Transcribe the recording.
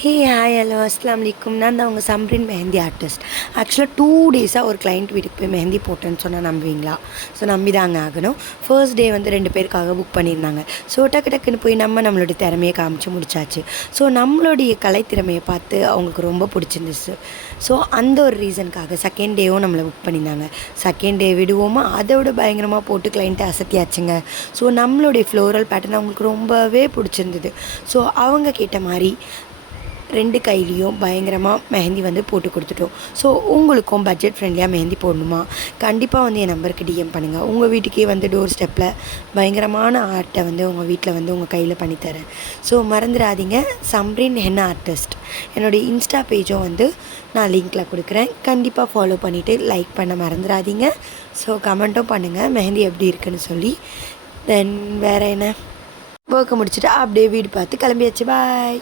Hey hi hello அஸ்லாம் வலைக்கும். நான் தான் உங்கள் சம்ரின் மெஹந்தி ஆர்டிஸ்ட். ஆக்சுவலாக 2 டேஸாக ஒரு கிளைண்ட் வீட்டுக்கு போய் மெஹந்தி போட்டேன்னு சொன்னால் நம்புவீங்களா? ஸோ நம்பி தாங்க ஆகணும். ஃபர்ஸ்ட் டே வந்து 2 பேருக்காக புக் பண்ணியிருந்தாங்க. ஸோ டக்குன்னு போய் நம்மளுடைய திறமையை காமிச்சு முடிச்சாச்சு. ஸோ நம்மளுடைய கலைத்திறமையை பார்த்து அவங்களுக்கு ரொம்ப பிடிச்சிருந்துச்சு. ஸோ அந்த ஒரு ரீசனுக்காக செகண்ட் டேவும் நம்மளை புக் பண்ணியிருந்தாங்க. செகண்ட் டே விடுவோமா, அதை விட பயங்கரமாக போட்டு கிளைண்ட்டை அசத்தியாச்சுங்க. ஸோ நம்மளுடைய ஃப்ளோரல் பேட்டர்ன் அவங்களுக்கு ரொம்பவே பிடிச்சிருந்தது. ஸோ அவங்க கேட்ட மாதிரி 2 கையிலையும் பயங்கரமாக மெஹந்தி வந்து போட்டு கொடுத்துட்டோம். ஸோ உங்களுக்கும் பட்ஜெட் ஃப்ரெண்ட்லியாக மெஹந்தி போடணுமா, கண்டிப்பாக வந்து என் நம்பருக்கு டிஎம் பண்ணுங்கள். உங்கள் வீட்டுக்கே வந்து டோர் ஸ்டெப்பில் பயங்கரமான ஆர்ட்டை வந்து உங்கள் வீட்டில் வந்து உங்கள் கையில் பண்ணித்தரேன். ஸோ மறந்துடாதீங்க, சம்ரின் ஹென்னா ஆர்டிஸ்ட். என்னுடைய இன்ஸ்டா பேஜும் வந்து நான் லிங்க்கில் கொடுக்குறேன். கண்டிப்பாக ஃபாலோ பண்ணிவிட்டு லைக் பண்ண மறந்துடாதீங்க. ஸோ கமெண்ட்டும் பண்ணுங்கள் மெஹந்தி எப்படி இருக்குன்னு சொல்லி. தென் வேறு என்ன, ஒர்க்கை முடிச்சுட்டு அப்படியே வீடு பார்த்து கிளம்பியாச்சு. பாய்.